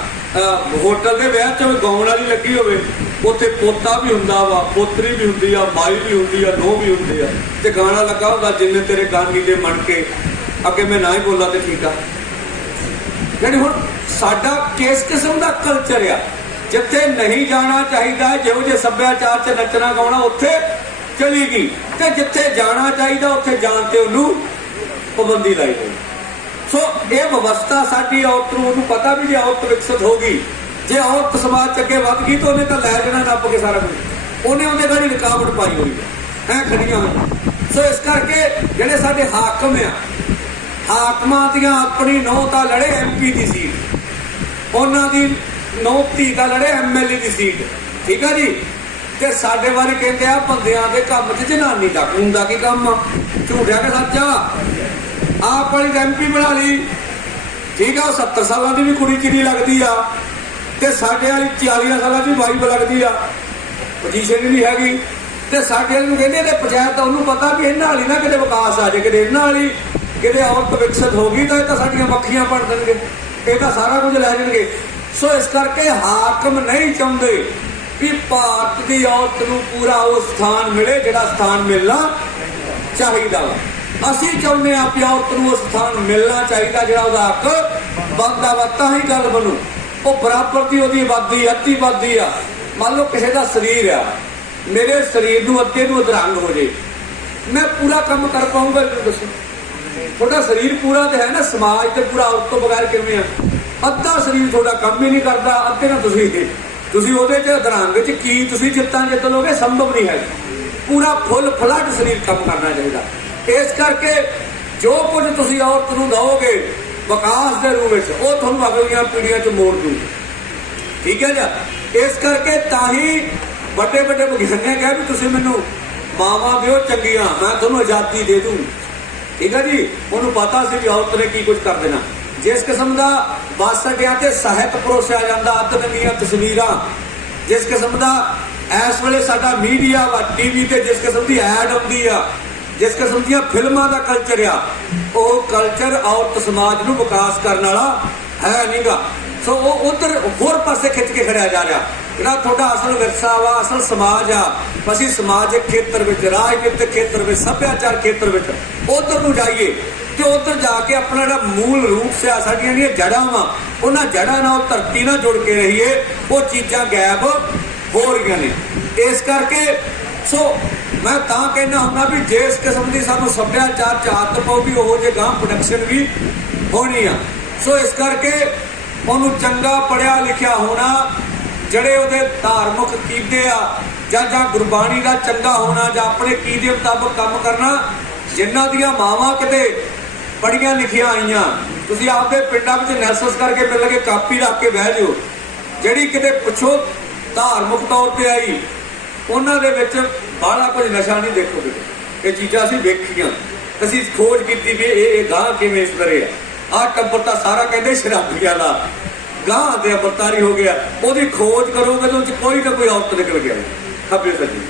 ਹੋਟਲ ਦੇ ਵਿਆਹ 'ਚ ਗਾਉਣ ਵਾਲੀ ਲੱਗੀ ਹੋਵੇ, ਉੱਥੇ ਪੋਤਾ ਵੀ ਹੁੰਦਾ ਵਾ, ਪੋਤਰੀ ਵੀ ਹੁੰਦੀ ਆ, ਮਾਈ ਵੀ ਹੁੰਦੀ ਆ, ਨੂੰਹ ਵੀ ਹੁੰਦੀ ਆ, ਤੇ ਗਾਣਾ ਲੱਗਾ ਹੁੰਦਾ ਜਿੰਨੇ ਤੇਰੇ ਗਾਨੀ ਦੇ ਮਣ ਕੇ, ਅੱਗੇ ਮੈਂ ਨਾ ਹੀ ਬੋਲਾਂ ਤੇ ਠੀਕ ਆ। ਜਿਹੜੀ ਹੁਣ ਸਾਡਾ ਕਿਸ ਕਿਸਮ ਦਾ ਕਲਚਰ ਆ, ਜਿੱਥੇ ਨਹੀਂ ਜਾਣਾ ਚਾਹੀਦਾ, ਜਿਹੋ ਜਿਹੇ ਸੱਭਿਆਚਾਰ 'ਚ ਨੱਚਣਾ ਗਾਉਣਾ ਉੱਥੇ ਚਲੀ ਗਈ, ਤੇ ਜਿੱਥੇ ਜਾਣਾ ਚਾਹੀਦਾ ਉੱਥੇ ਜਾਣ ਤੇ ਉਹਨੂੰ ਪਾਬੰਦੀ ਲਾਈ ਗਈ। ਸੋ ਇਹ ਵਿਵਸਥਾ ਸਾਡੀ ਔਰਤ ਨੂੰ, ਉਹਨੂੰ ਪਤਾ ਵੀ ਜੇ ਔਰਤ ਵਿਕਸਿਤ ਹੋ ਗਈ, ਜੇ ਔਰਤ ਸਮਾਜ 'ਚ ਅੱਗੇ ਵੱਧ ਗਈ ਤਾਂ ਉਹਨੇ ਤਾਂ ਲੈ ਜਾਣਾ ਨੱਪ ਕੇ ਸਾਰਾ ਕੁਝ, ਉਹਨੇ ਉਹਦੇ ਗਾੜੀ ਰੁਕਾਵਟ ਪਾਈ ਹੋਈ ਹੈ ਖੜੀਆਂ ਹੋਈਆਂ। ਸੋ ਇਸ ਕਰਕੇ ਜਿਹੜੇ ਸਾਡੇ ਹਾਕਮ ਆ, ਹਾਕਮਾਂ ਦੀਆਂ ਆਪਣੀ ਨਹੁੰ ਤਾਂ ਲੜੇ MP ਦੀ ਸੀਟ, ਉਹਨਾਂ ਦੀ ਨਹੁੰ ਧੀ ਤਾਂ ਲੜੇ MLA ਦੀ ਸੀਟ। ਠੀਕ ਆ ਜੀ। ਤੇ ਸਾਡੇ ਬਾਰੇ ਕਹਿੰਦੇ ਆ ਬੰਦਿਆਂ ਦੇ ਕੰਮ 'ਚ ਜਨਾਨੀ ਦਾ ਖੂਨ ਦਾ ਕੀ ਕੰਮ ਆ, ਝੂਠਿਆ ਕਿ ਸੱਚਾ। ਆਪ ਵਾਲੀ MP ਬਣਾ ਲਈ, ਠੀਕ ਆ, ਉਹ 70 ਸਾਲਾਂ ਦੀ ਵੀ ਕੁੜੀ ਚਿੜੀ ਲੱਗਦੀ ਆ, ਤੇ ਸਾਡੇ ਵਾਲੀ 40 ਸਾਲਾਂ ਦੀ ਵਾਈਫ ਲੱਗਦੀ ਆ, ਪੋਜੀਸ਼ਨ ਹੀ ਨਹੀਂ ਹੈਗੀ। ਤੇ ਸਾਡੇ ਵਾਲੇ ਨੂੰ ਕਹਿੰਦੇ ਤੇ ਪੰਚਾਇਤ, ਉਹਨੂੰ ਪਤਾ ਵੀ ਇਹਨਾਂ ਵਾਲੀ ਨਾ ਕਿਤੇ ਵਿਕਾਸ ਆ ਜਾਏ, ਕਿਤੇ ਇਹਨਾਂ ਵਾਲੀ ਕਿਤੇ ਔਰਤ ਵਿਕਸਿਤ ਹੋ ਗਈ ਤਾਂ ਇਹ ਤਾਂ ਸਾਡੀਆਂ ਮੱਖੀਆਂ ਬਣ ਦੇਣਗੇ, ਇਹ ਤਾਂ ਸਾਰਾ ਕੁਝ ਲੈ ਜਾਣਗੇ। ਸੋ ਇਸ ਕਰਕੇ ਹਾਕਮ ਨਹੀਂ ਚਾਹੁੰਦੇ भी भारत की औरत नूं पूरा वो स्थान मिले जिहड़ा स्थान मिलना चाहिदा वा। असीं चाहुंदे हां कि औरत नूं वो स्थान मिलना चाहिदा जिहड़ा उहदा हक बनदा वा, तां ही गल बनू। वो बराबर दी उहदी आबादी अद्धी आबादी आ। मान लो किसी का शरीर आ, मेरे शरीर नूं अद्धे नूं अधरंग हो जाए, मैं पूरा काम कर पाऊंगा? दसो, थोड़ा शरीर पूरा तो है ना, समाज तो पूरा औरत तो बगैर किवें आ? अद्धा शरीर थोड़ा काम ही नहीं करता, अद्धे ना तुसीं ਉਹਦੇ ਚ ਅਧਰੰਗ ਚ ਕੀ ਤੁਸੀਂ ਜਿੱਤਾਂ ਜਿੱਤ ਲੋਗੇ? ਸੰਭਵ नहीं है। पूरा फुल फ्लड शरीर काम करना चाहिए। इस करके जो कुछ तुसीं औरत नूं दोगे विकास के रूप में, वो तुहानूं अगलियां पीढ़ियां च मोड़ दूँ। ठीक है जी। इस करके ताही बड़े बड़े विज्ञानियां कहा भी तुसीं मैनूं मावां दिओ चंगियां, मैं तुहानूं आज़ादी दे दूँ। ठीक है जी। उन्होंने पता सी भी औरत ने की कुछ कर देना। जिस किस्म का बस अड्डियां ते साहित परोसिया जाता, अदनवीं तस्वीरां, जिस किस्म का इस वेले साडा मीडिया वा, टीवी ते जिस किस्म की ऐड आउंदी आ, जिस किस्म दी फिल्मां दा कल्चर आ, वो कल्चर औरत समाज नूं विकास करने वाला है नहीं गा। सो वो उधर होर पासे खिंच के खड़िया जा रहा। जिहड़ा तुहाडा असल विरसा वा, असल समाज आ, असीं समाजिक खेत्र में, राजनीतिक खेत्र में, सभ्याचार खेत्र में उधर नूं जाइए तो उधर जाके अपना जो मूल रूप से साडियां जड़ा वा, उन्हां जड़ा नाल धरती नाल जुड़ के रहिए, वो चीज़ां गैब हो रही ने। इस करके सो मैं तां कहना हुंदा भी जिस किस्म की सानूं सभ्याचार च आदत पऊगी, उहो जिहे गांह प्रोडक्शन भी होनी आ। सो इस करके उहनूं चंगा पढ़िया लिखिया होना, ਜਿਹੜੇ ਉਹਦੇ धार्मिक कीदे आ ਜਾਂ गुरबाणी का चंगा होना, ਜਾਂ अपने कीदे मुताबक काम करना। जिन्हां दियां मावां किते पढ़िया लिखिया आईयां, तुसीं आपदे पिंडां विच नैसस करके मिल के कापी रख के बह जाओ, जिहड़ी किते पिछों धार्मिक तौर पर आई, उन्हां दे विच बाहला कुछ नशा नहीं देखोगे। ये चीज़ां असीं वेखीआं, असीं खोज कीती भी ये गांह किवें इस तरह आ। टब्बर तां सारा कहंदे शराबियां दा गांह ते अमरतारी हो गया। ਉਹਦੀ खोज करोगे तो कोई ना कोई औरत निकल गया खब्बे सज्जे,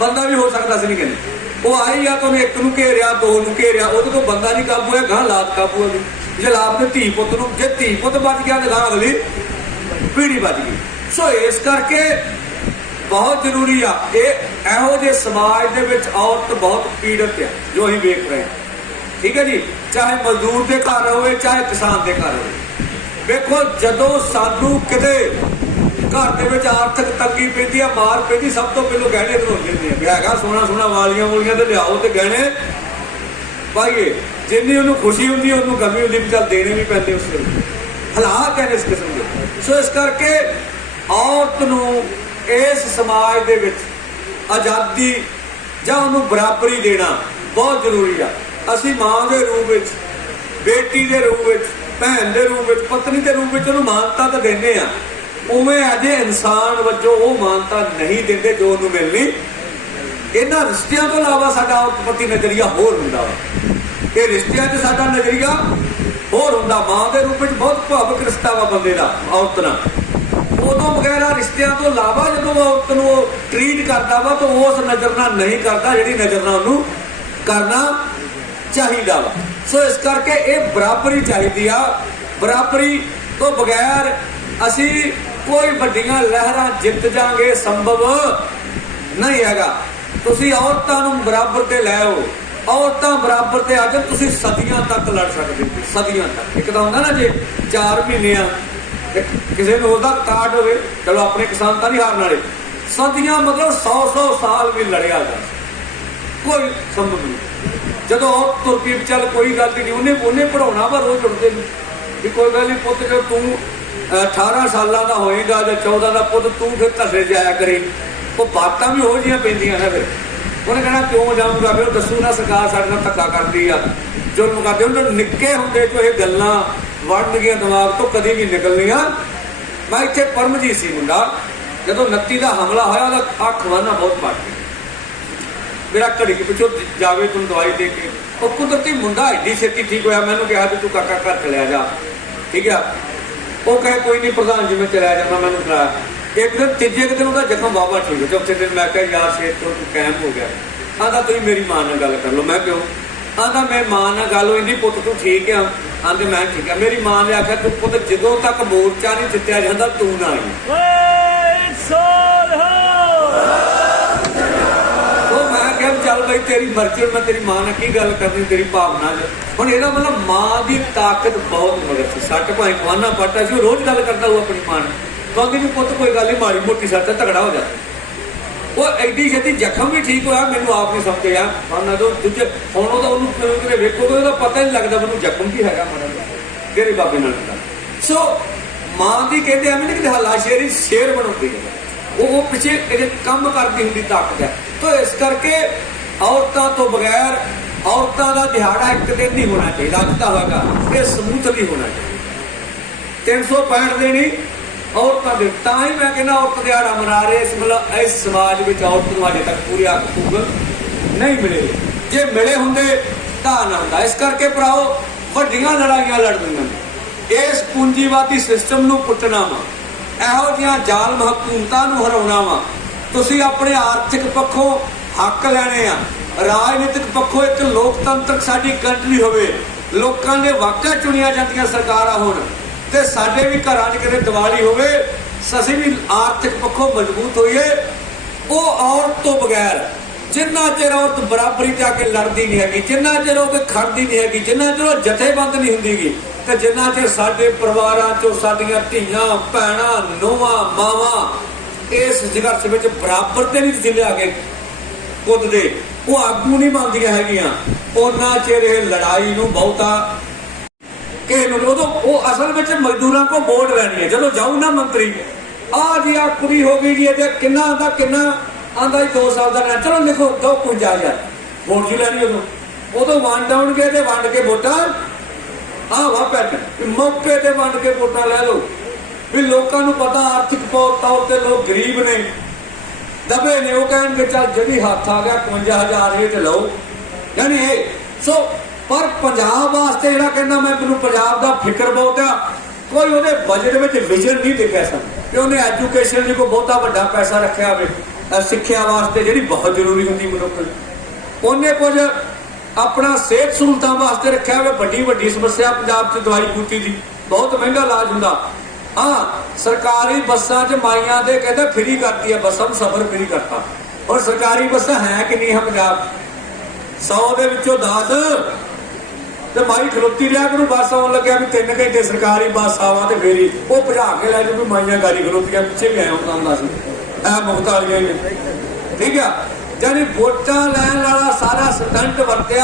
बंदा भी हो सकता सी नहीं कहने। वो आई या तो उन्हें एक नूं घेरिया, दो नूं घेरिया, ਉਹਦੇ ਤੋਂ ਬੰਦਾ नहीं काबू है, गांह लात काबू है। जे लात ने धी पुत नूं, जे धी पुत बच गया तो गांह अगली पीढ़ी बच गई। सो इस करके बहुत जरूरी आ इहो जे समाज दे विच औरत बहुत पीड़ित है जो असीं वेख रहे हैं। ठीक है जी। चाहे मजदूर के घर होवे, चाहे किसान के घर होवे। देखो जदों सानू किते घर दे विच आर्थिक तंगी पैंदी आ, मार पैंदी, सब तो पहलों गहने धरोंदे ने भी हैगा सोना सोना, वालियां वूलियां ते लियाओ ते गहने पाइए। जिन्नी उन्होंने खुशी हुंदी उन्होंने गमी हुंदी भी चल देने भी पैंदे उस वेले। हालात है इस किस्म के। सो इस करके औरत नूं इस समाज दे विच आज़ादी जां उन्होंने बराबरी देना बहुत जरूरी आ। असीं मां दे रूप विच, बेटी दे रूप विच, भैन के रूप में, पत्नी के रूप में मानता तो देने आ, उवें अजे इंसान वजों वो मानता नहीं देते जो उन्होंने मिलनी। इन्हां रिश्तियां तो इलावा साडा औरत प्रति नज़रिया होर हुंदा वा। ये रिश्तियां च साडा नज़रिया होर हुंदा। मां के रूप में बहुत भावुक रिश्ता वा बंदे दा औरत नाल। उदों बगैर रिश्तियां तो इलावा जदों औरत नूं ट्रीट करदा वा तो उस नज़र नाल नहीं करता जिहड़ी नज़र नाल उहनूं करना चाहिदा वा। सो इस करके ये बराबरी चाहिए आ। बराबरी तो बगैर असी कोई वड्डियां लहरां जित जांगे संभव नहीं हैगा। तुसीं औरतां नूं बराबर ते लै आओ, औरतां बराबर ते आ जाओ, तुसीं सदियां तक लड़ सकदे हो, सदियां तक। एक तां हुंदा ना जे 4 महीने आ किसी नूं उहदा काट होवे, चलो अपने किसान तां नहीं हारन वाले, सदियां मतलब 100 साल भी लड़िया जा कोई संभव नहीं। जदों औरत तुर पई चल कोई गल नहीं, उन्हें पढ़ाउणा वा रोज़ उठदे भी कोई गल नहीं पुत, जो तू 18 सालां दा होएगा जां 14 दा पुत, तू फिर धसे जाया करे। वो बातां भी हो जिहियां पैंदियां ना, फिर उन्हें कहना क्यों जाऊँगा, फिर दसू ना सरकार साडे नाल धक्का करदी आ, जुल्म करदी। उन्हें निक्के हुंदे जो ये गल्लां वड़नगियां दिमाग तो कदी भी निकलनियां। मैं इत्थे परमजीत सी मुंडा, जदों 29 का हमला होया, उहदा अख वाना बहुत पट गया। मेरा घड़ी के पिछों जावे तुम दवाई दे के, और कुदरती मुंडा एडी छेती ठीक होया। मैनूं कहा भी तू काका घर चलिया जा, ठीक है। वो कहे कोई नहीं प्रधान जी मैं चलिया जाना, मैनूं कराया। एक दिन तीजे दिन उसका जख्म वाह ठीक हो, चौथे दिन मैं कहा यार सेठ तो तू कैम हो गया। आंदा तुम मेरी मां नाल गल कर लो। मैं क्यों? आंदा मैं मां नाल गल होई, पुत तू ठीक है? आंदे मैं ठीक है। मेरी मां ने आख्या तू पुत जदों तक मोर्चा नहीं जित्तिया जाता तू ना आई। चल बई तेरी मर्जी, मैं तेरी मां ने की गल करनी, तेरी भावना हुण ਇਹਦਾ मतलब मां की ताकत बहुत मगर सी। सट भाई खवाना पाटा सी, रोज गल करता हुआ अपनी मां ने, कहती भी पुत कोई गल नहीं, माड़ी मोटी सट तगड़ा हो जाता। वो एडी छेती जख्म भी ठीक होया, मैनू आप नहीं समझ आया माना जो दूजे हुण किते वेखोगे ਉਹਦਾ पता नहीं लगता मैनू जख्म भी हैगा माड़ा तेरे बाबे नाल दा। सो मां की कहते एवं नहीं कि हलाशेरी शेर बनाती है, वो पिछे काम करती होंगी ताकत है। तो इस करके औरतों तो बगैर औरतों का दिहाड़ा एक दिन नहीं होना चाहिए, लगता होगा ये समूथली होना चाहिए। 365 दिन ही औरतों के, ता ही मैं कहना औरत दिहाड़ा मना रहे इस मतलब इस समाज में औरत को अजे तक पूरी अग पूगल नहीं मिले, जे मिले होंगे ता ना होंदा। इस करके भराओ वड्डियां लड़ाइयां लड़दियां इस पूंजीवादी सिस्टम नूं पुੱਟਣਾ वा, ਇਹੋ ਜਿਹੀਆਂ ਜ਼ਾਲਮ ਹਕੂਮਤਾਂ ਨੂੰ ਹਰਾਉਣਾ ਵਾ। ਤੁਸੀਂ ਆਪਣੇ ਆਰਥਿਕ ਪੱਖੋਂ ਹੱਕ ਲੈਣੇ ਆ, ਰਾਜਨੀਤਿਕ ਪੱਖੋਂ ਇੱਕ ਲੋਕਤੰਤਰਕ ਸਾਡੀ ਕੰਟਰੀ ਹੋਵੇ, ਲੋਕਾਂ ਨੇ ਵਾਕਿਆ ਚੁਣੀਆਂ ਜਾਂਦੀਆਂ ਸਰਕਾਰਾਂ ਹੋਣ ਤੇ ਸਾਡੇ ਵੀ ਘਰਾਂ 'ਚ ਕਿਤੇ ਦੀਵਾਲੀ ਹੋਵੇ, ਅਸੀਂ ਵੀ ਆਰਥਿਕ ਪੱਖੋਂ ਮਜ਼ਬੂਤ ਹੋਈਏ। ਉਹ ਔਰਤ ਤੋਂ ਬਗੈਰ ਜਿੰਨਾ ਚਿਰ ਔਰਤ ਬਰਾਬਰੀ ਤੇ ਆ ਕੇ ਲੜਦੀ ਨਹੀਂ ਹੈਗੀ, ਜਿੰਨਾ ਚਿਰ ਉਹ ਖੜਦੀ ਨਹੀਂ ਹੈਗੀ, ਜਿੰਨਾ ਚਿਰ ਉਹ ਜਥੇਬੰਦ ਨਹੀਂ ਹੁੰਦੀਗੀ, ਤੇ ਜਿੰਨਾ ਚਿਰ ਸਾਡੇ ਪਰਿਵਾਰਾਂ 'ਚੋਂ ਸਾਡੀਆਂ ਧੀਆਂ ਭੈਣਾਂ ਨੂੰਹਾਂ ਮਾਵਾਂ ਇਸ ਸੰਘਰਸ਼ ਵਿੱਚ ਬਰਾਬਰ ਤੇ ਨਹੀਂ ਤੁਸੀਂ ਲਿਆ ਕੇ ਕੁੱਦਦੇ, ਉਹ ਆਗੂ ਨਹੀਂ ਬਣਦੀਆਂ ਹੈਗੀਆਂ, ਉਹਨਾਂ ਚਿਰ ਇਹ ਲੜਾਈ ਨੂੰ ਬਹੁਤਾ ਕਿਸੇ ਨੂੰ ਉਦੋਂ ਉਹ ਅਸਲ ਵਿੱਚ ਮਜ਼ਦੂਰਾਂ ਕੋਲ ਵੋਟ ਲੈਣੀ ਹੈ। ਜਦੋਂ ਜਾਊ ਨਾ ਮੰਤਰੀ ਆ ਜੀ ਆ ਕੁੜੀ ਹੋ ਗਈ ਜੀ ਤੇ ਕਿੰਨਾ ਆਂਦਾ, ਕਿੰਨਾ ਆਂਦਾ 2 ਸਾਲ ਦਾ ਨਾ, ਚਲੋ ਲਿਖੋ 250,000 ਵੋਟ ਜੀ ਲੈਣੀ। ਉਦੋਂ ਵੰਡ ਆਉਣਗੇ ਤੇ ਵੰਡ ਕੇ ਵੋਟਾਂ ਵਾ ਪੈਟ ਮੌਕੇ ਤੇ ਵੰਡ ਕੇ ਵੋਟਾਂ ਲੈ ਲਓ ਵੀ ਲੋਕਾਂ ਨੂੰ ਪਤਾ ਆਰਥਿਕ ਤੌਰ ਤੇ ਲੋਕ ਗਰੀਬ ਨੇ ਦਬੇ ਨੇ, ਉਹ ਕਹਿਣਗੇ ਚੱਲ ਜਿਹੜੀ ਹੱਥ ਆ ਗਿਆ 55,000 ਇਹ ਤੇ ਲਓ। ਯਾਨੀ ਇਹ ਸੋ ਪਰ ਪੰਜਾਬ ਵਾਸਤੇ ਜਿਹੜਾ ਕਹਿੰਦਾ ਮੈਂ ਮੈਨੂੰ ਪੰਜਾਬ ਦਾ ਫਿਕਰ ਬਹੁਤ ਆ, ਕੋਈ ਉਹਦੇ ਬਜਟ ਵਿੱਚ ਵਿਜ਼ਨ ਨਹੀਂ ਦੇਖਿਆ ਸਨ ਕਿ ਉਹਨੇ ਐਜੂਕੇਸ਼ਨ ਲਈ ਕੋਈ ਬਹੁਤਾ ਵੱਡਾ ਪੈਸਾ ਰੱਖਿਆ ਹੋਵੇ, ਸਿੱਖਿਆ ਵਾਸਤੇ ਜਿਹੜੀ ਬਹੁਤ ਜ਼ਰੂਰੀ ਹੁੰਦੀ ਮਨੁੱਖ ਲਈ, ਉਹਨੇ ਕੁਝ ਆਪਣਾ ਸਿਹਤ ਸਹੂਲਤਾਂ ਵਾਸਤੇ ਰੱਖਿਆ ਹੋਵੇ। ਵੱਡੀ ਵੱਡੀ ਸਮੱਸਿਆ ਪੰਜਾਬ 'ਚ ਦਵਾਈ ਬੂਟੀ ਦੀ, ਬਹੁਤ ਮਹਿੰਗਾ ਇਲਾਜ ਹੁੰਦਾ। ਹਾਂ ਸਰਕਾਰੀ ਬੱਸਾਂ 'ਚ ਮਾਈਆਂ ਦੇ ਕਹਿੰਦੇ ਫ੍ਰੀ ਕਰਤੀ ਹੈ, ਬੱਸਾਂ ਨੂੰ ਸਫ਼ਰ ਫ੍ਰੀ ਕਰਤਾ। ਔਰ ਸਰਕਾਰੀ ਬੱਸਾਂ ਹੈ ਕਿ ਨਹੀਂ ਹੈ ਪੰਜਾਬ 100 ਦੇ ਵਿੱਚੋਂ 10 ਤੇ ਮਾਈ ਖਲੋਤੀ ਰਿਹਾ ਕਰੂ, ਬੱਸ ਆਉਣ ਲੱਗਿਆ ਵੀ 3 ਘੰਟੇ ਸਰਕਾਰੀ ਬੱਸ ਆਵਾ ਤੇ ਫੇਰੀ ਉਹ ਭਜਾ ਕੇ ਲੈ ਜਾਊ ਵੀ ਮਾਈਆਂ ਗਾੜੀ ਖਲੋਤੀਆਂ, ਪਿੱਛੇ ਵੀ ਆਇਆ ਹੁੰਦਾ ਸੀ ਇਹ ਮੁਖਤ ਵਾਲੀਆਂ। ਠੀਕ ਆ, ਯਾਨੀ ਵੋਟਾਂ ਲੈਣ ਵਾਲਾ ਸਾਰਾ ਸਟੰਟ ਵਰਤਿਆ।